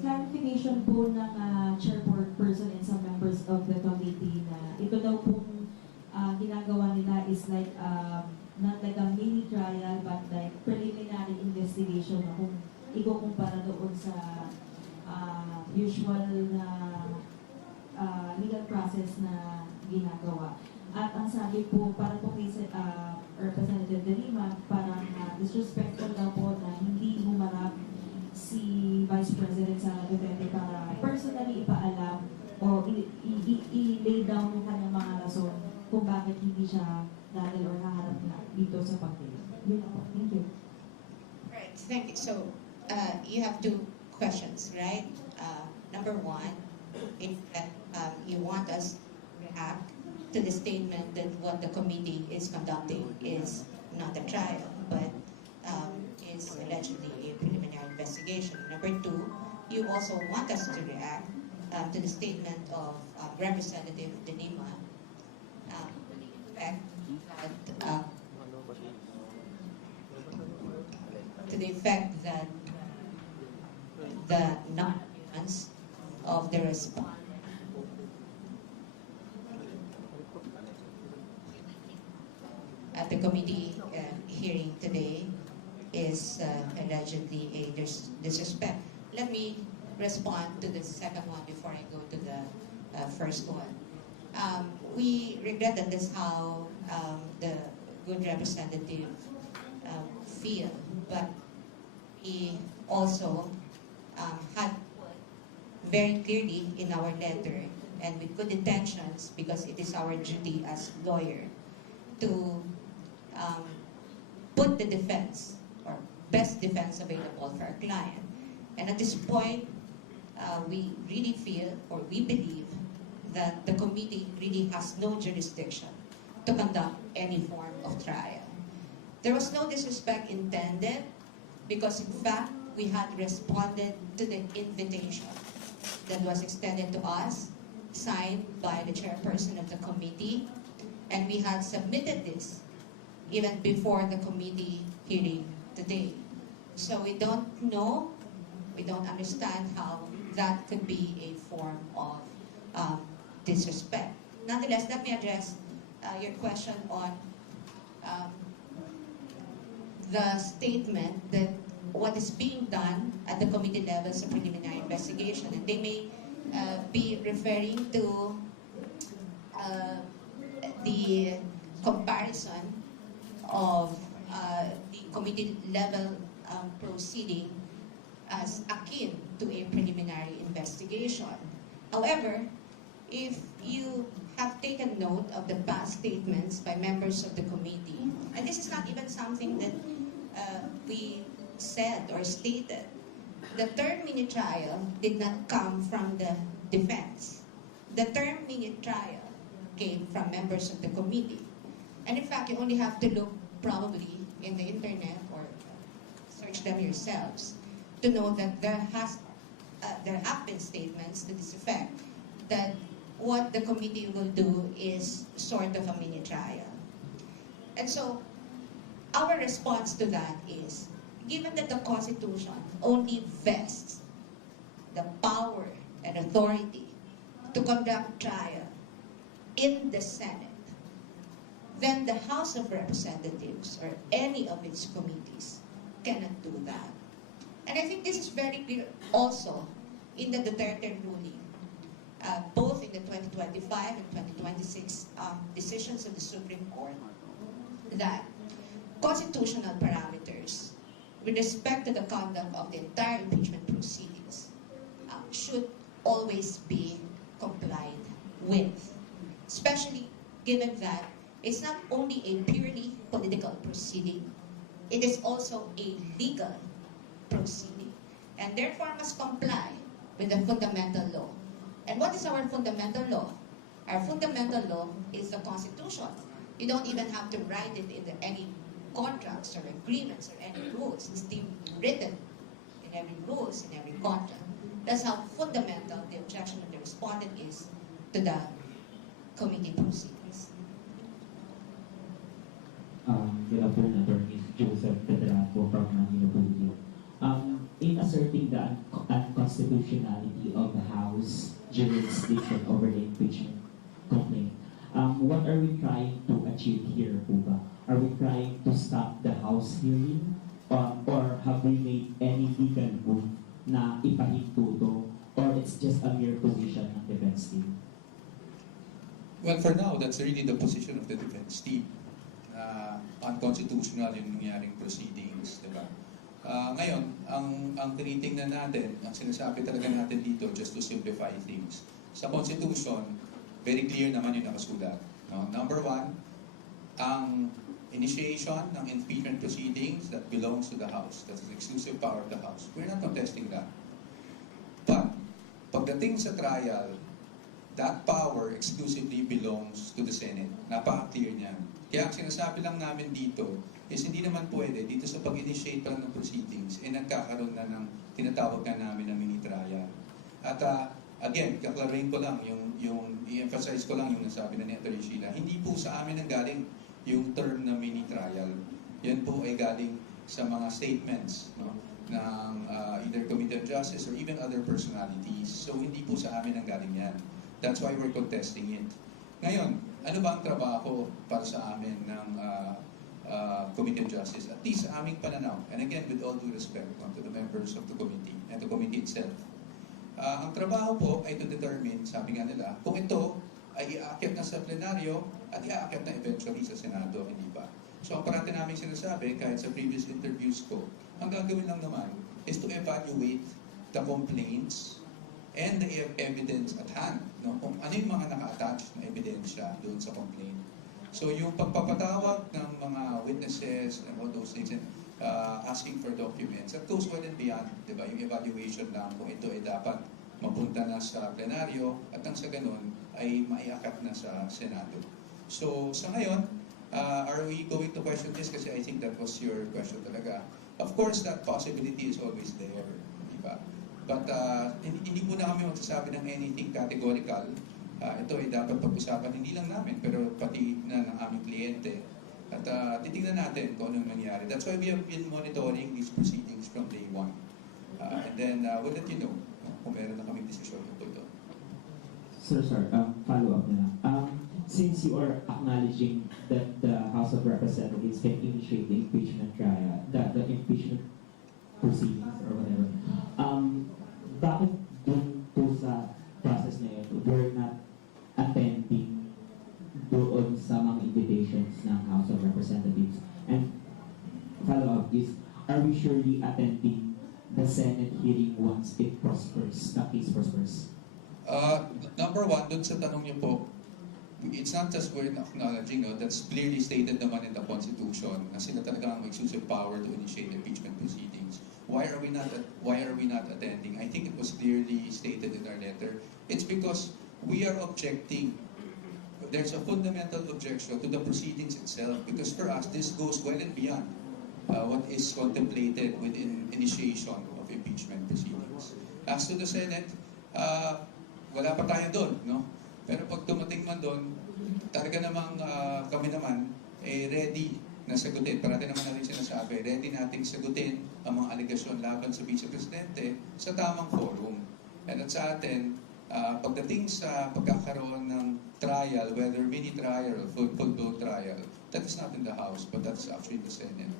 clarification po ng chairperson and some members of the committee na ito daw pong ginagawa nila is like not like a mini trial but like preliminary investigation na kung ikukumpara doon sa usual na legal process na ginagawa. At ang sabi po, para po kay Representative De Lima, parang disrespectful daw po na hindi humarap si Vice President Sara Duterte para personally ipaalam o i-lay down yung kanyang mga rason kung bakit hindi siya dahil or haharap na dito sa pagdinig. Yun po. Thank you. Right. Thank you. So, you have two questions, right? Number one, if you want us to react to the statement that what the committee is conducting is not a trial, but is allegedly a preliminary investigation. Number two, you also want us to react to the statement of Representative De Lima, to the effect that the non-appearance of the response at the committee hearing today is allegedly a disrespect. Let me respond to the second one before I go to the first one. We regret that that's how the good representative feel, but we also had very clearly in our letter and with good intentions, because it is our duty as lawyer to put the defense or best defense available for our client. And at this point, we really feel or we believe that the committee really has no jurisdiction to conduct any form of trial. There was no disrespect intended because in fact, we had responded to the invitation that was extended to us, signed by the chairperson of the committee, and we had submitted this even before the committee hearing today. So we don't know, we don't understand how that could be a form of disrespect. Nonetheless, let me address your question on the statement that what is being done at the committee level is a preliminary investigation. And they may be referring to the comparison of the committee level proceeding as akin to a preliminary investigation. However, if you have taken note of the past statements by members of the committee, and this is not even something that we said or stated, the term mini trial did not come from the defense. The term mini trial came from members of the committee. And in fact, you only have to look probably in the internet or search them yourselves to know that there have been statements to this effect that what the committee will do is sort of a mini trial. And so, our response to that is, given that the Constitution only vests the power and authority to conduct trial in the Senate, then the House of Representatives or any of its committees cannot do that. And I think this is very clear also in the Duterte ruling, both in the 2025 and 2026 decisions of the Supreme Court, that constitutional parameters with respect to the conduct of the entire impeachment proceedings should always be complied with, especially given that it's not only a purely political proceeding, it is also a legal proceeding, and therefore must comply with the fundamental law. And what is our fundamental law? Our fundamental law is the Constitution. You don't even have to write it in any contracts or agreements or any rules. It's written in every rules, in every contract. That's how fundamental the objection of the respondent is to the committee proceedings. Good afternoon, Attorney Joseph Pedraco from Manila Bulletin. In asserting the constitutionality of the House jurisdiction over the impeachment complaint. What are we trying to achieve here po ba? Are we trying to stop the House hearing? Or have we made any legal move na ipahinto to? Or it's just a mere position ng defense team? Well, for now, that's really the position of the defense team. Unconstitutional yung nangyaring proceedings, di ba? Ngayon, ang tinitingnan natin, ang sinasabi talaga natin dito, just to simplify things, sa Constitution, very clear naman yung nakasulat. No? Number one, ang initiation ng impeachment proceedings that belongs to the House. That's the exclusive power of the House. We're not contesting that. But, pagdating sa trial, that power exclusively belongs to the Senate. Napaka-clear niyan. Kaya ang sinasabi lang namin dito is hindi naman pwede dito sa pag-initiate pa lang ng proceedings nagkakaroon na ng tinatawag na namin na mini-trial. At again, kaklaruhin ko lang, i-emphasize ko lang yung nasabi na ni Atty. Sheila, hindi po sa amin ang galing yung term na mini-trial. Yan po ay galing sa mga statements, no, ng either Committee of Justice or even other personalities. So hindi po sa amin ang galing yan. That's why we're contesting it. Ngayon, ano ba ang trabaho para sa amin ng Committee of Justice? At least sa aming pananaw. And again, with all due respect to the members of the committee and the committee itself. Ang trabaho po ay to determine, sabi nga nila, kung ito ay iaakit na sa plenaryo at iaakit na eventually sa Senado, hindi ba? So ang parati namin sinasabi, kahit sa previous interviews ko, ang gagawin lang naman is to evaluate the complaints and the evidence at hand. No? Kung ano yung mga naka-attach na ebidensya doon sa complaint. So yung pagpapatawag ng mga witnesses and all those things and asking for documents, that goes well and beyond, di ba? Yung evaluation lang kung ito ay dapat mapunta na sa plenaryo at nang sa ganun ay maiakat na sa Senado. So sa ngayon, are we going to question this? Kasi I think that was your question talaga. Of course, that possibility is always there, di ba? But hindi po na kami magsasabi ng anything categorical. Ito ay dapat pag-usapan hindi lang namin, pero pati na ng aming kliyente. At titingnan natin kung anong mangyari. That's why we have been monitoring these proceedings from day one. And then we'll let you know kung meron na kaming desisyon tungkol doon. Sir, follow-up na lang. Since you are acknowledging that the House of Representatives can initiate the impeachment trial, the impeachment proceedings or whatever, bakit dun po sa process na yun, we're not attending doon sa mga invitations ng House of Representatives? And follow-up is, are we surely attending the Senate hearing once it prospers, the case prospers? Number one, dun sa tanong niyo po, it's not just we're acknowledging, no, that's clearly stated naman in the Constitution na sila talaga ang exclusive power to initiate impeachment proceedings. Why are we not attending? I think it was clearly stated in our letter. It's because we are objecting. There's a fundamental objection to the proceedings itself because for us, this goes well and beyond what is contemplated within initiation of impeachment proceedings. As to the Senate, wala pa tayo doon, no? Pero pag dumating man doon, talaga namang kami naman ready na sagutin. Parati naman natin sinasabi, ready nating sagutin ang mga alegasyon laban sa Vice Presidente sa tamang forum. And at sa atin, pagdating sa pagkakaroon ng trial, whether mini-trial or full-blown trial, that is not in the House, but that is actually in the Senate.